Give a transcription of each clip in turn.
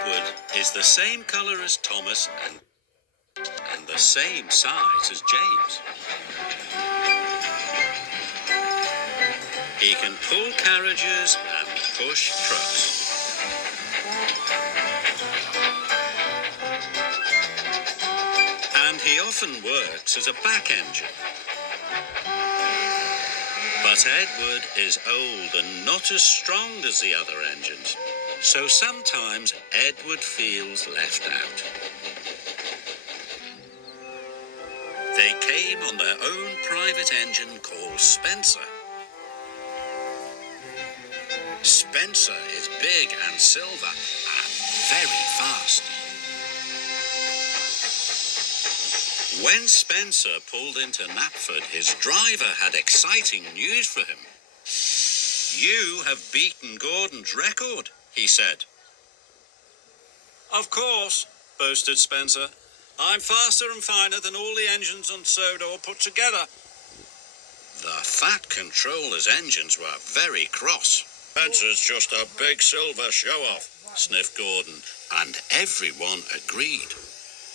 Edward is the same colour as Thomas and the same size as James. He can pull carriages and push trucks. And he often works as a back engine. But Edward is old and not as strong as the other engines, so sometimes Edward feels left out. They came on their own private engine called Spencer. Spencer is big and silver and very fast. When Spencer pulled into Knapford, his driver had exciting news for him. "You have beaten Gordon's record," he said. "Of course," boasted Spencer. "I'm faster and finer than all the engines on Sodor put together." The Fat Controller's engines were very cross. "Spencer's just a big silver show-off," sniffed Gordon, and everyone agreed.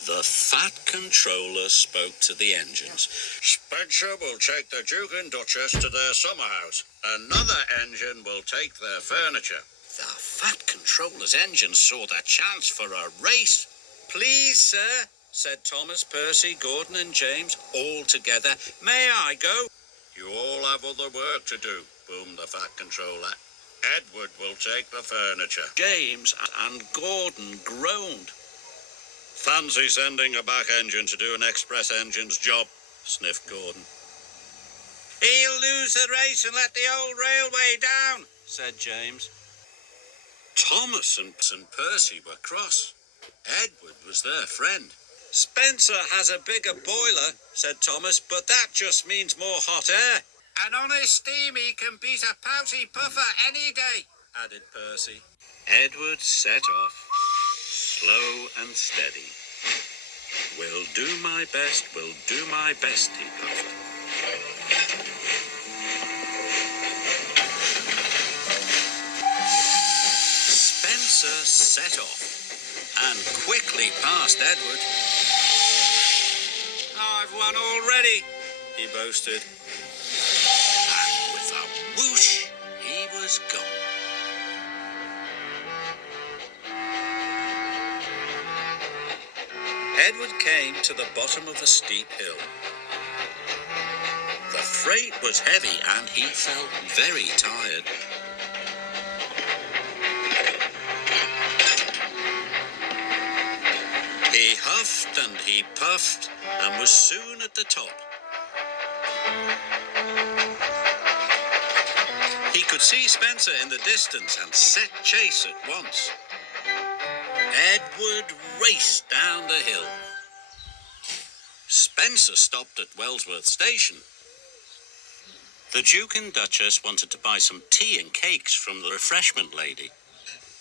The Fat Controller spoke to the engines. "Spencer will take the Duke and Duchess to their summer house. Another engine will take their furniture." The Fat Controller's engines saw their chance for a race. "Please, sir," said Thomas, Percy, Gordon and James, all together. "May I go?" "You all have other work to do," boomed the Fat Controller. "Edward will take the furniture." James and Gordon groaned. "Fancy sending a back engine to do an express engine's job," sniffed Gordon. "He'll lose the race and let the old railway down," said James. Thomas and Percy were cross. Edward was their friend. "Spencer has a bigger boiler," said Thomas, "but that just means more hot air." "And on his steam he can beat a pouty puffer any day," added Percy. Edward set off, slow and steady. "Will do my best, he puffed. Spencer set off and quickly passed Edward. "I've won already," he boasted. And with a whoosh, he was gone. Edward came to the bottom of a steep hill. The freight was heavy and he felt very tired. He huffed and he puffed and was soon at the top. He could see Spencer in the distance and set chase at once. Edward raced down the hill. Spencer stopped at Wellsworth Station. The Duke and Duchess wanted to buy some tea and cakes from the refreshment lady.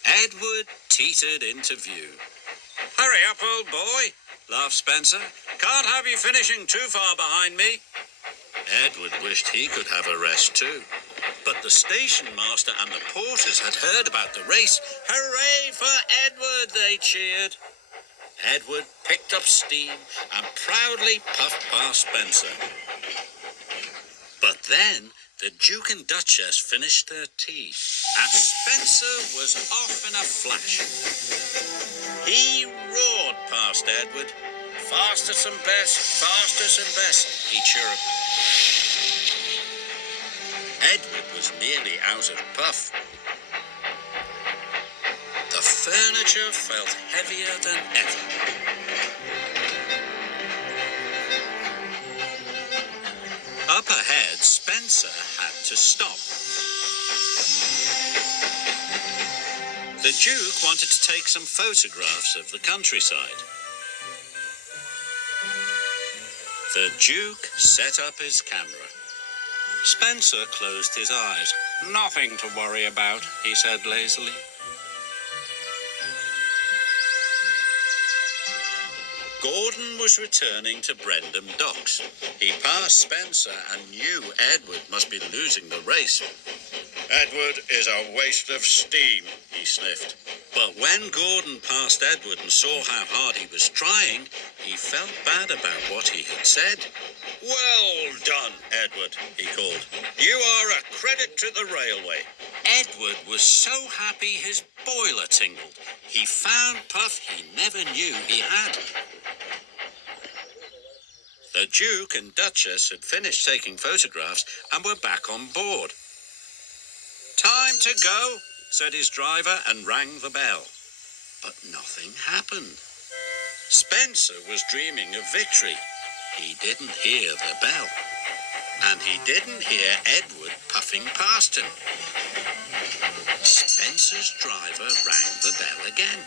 Edward teetered into view. "Hurry up, old boy," laughed Spencer. "Can't have you finishing too far behind me." Edward wished he could have a rest too. But the station master and the porters had heard about the race. "Hooray for Edward," they cheered. Edward picked up steam and proudly puffed past Spencer. But then the Duke and Duchess finished their tea, and Spencer was off in a flash. He roared past Edward. "Fastest and best," he chirruped. Edward was nearly out of puff. The furniture felt heavier than ever. Up ahead, Spencer had to stop. The Duke wanted to take some photographs of the countryside. The Duke set up his camera. Spencer closed his eyes. "Nothing to worry about," he said lazily. Gordon was returning to Brendam Docks. He passed Spencer and knew Edward must be losing the race. "Edward is a waste of steam," he sniffed. But when Gordon passed Edward and saw how hard he was trying, he felt bad about what he had said. "Well done, Edward," he called. "You are a credit to the railway." Edward was so happy his boiler tingled. He found puff he never knew he had. The Duke and Duchess had finished taking photographs and were back on board. "Time to go," said his driver and rang the bell. But nothing happened. Spencer was dreaming of victory. He didn't hear the bell. And he didn't hear Edward puffing past him. Spencer's driver rang the bell again.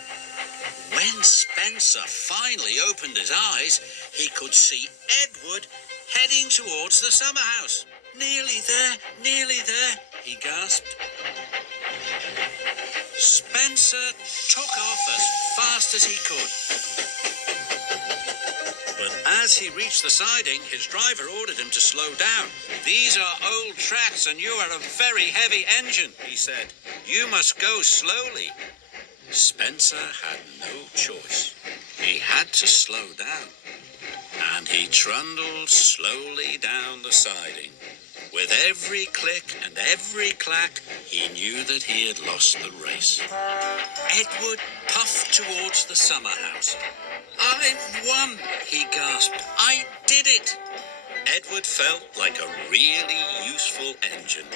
When Spencer finally opened his eyes, he could see Edward heading towards the summer house. Nearly there, he gasped. Spencer took off as fast as he could. But as he reached the siding, his driver ordered him to slow down. "These are old tracks and you are a very heavy engine," he said. "You must go slowly." Spencer had no choice. He had to slow down. And he trundled slowly down the siding. With every click and every clack, he knew that he had lost the race. Edward puffed towards the summer house. "I've won," he gasped. "I did it." Edward felt like a really useful engine.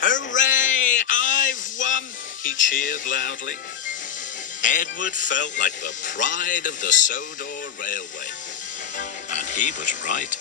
"Hooray! I've won!" he cheered loudly. Edward felt like the pride of the Sodor Railway. And he was right.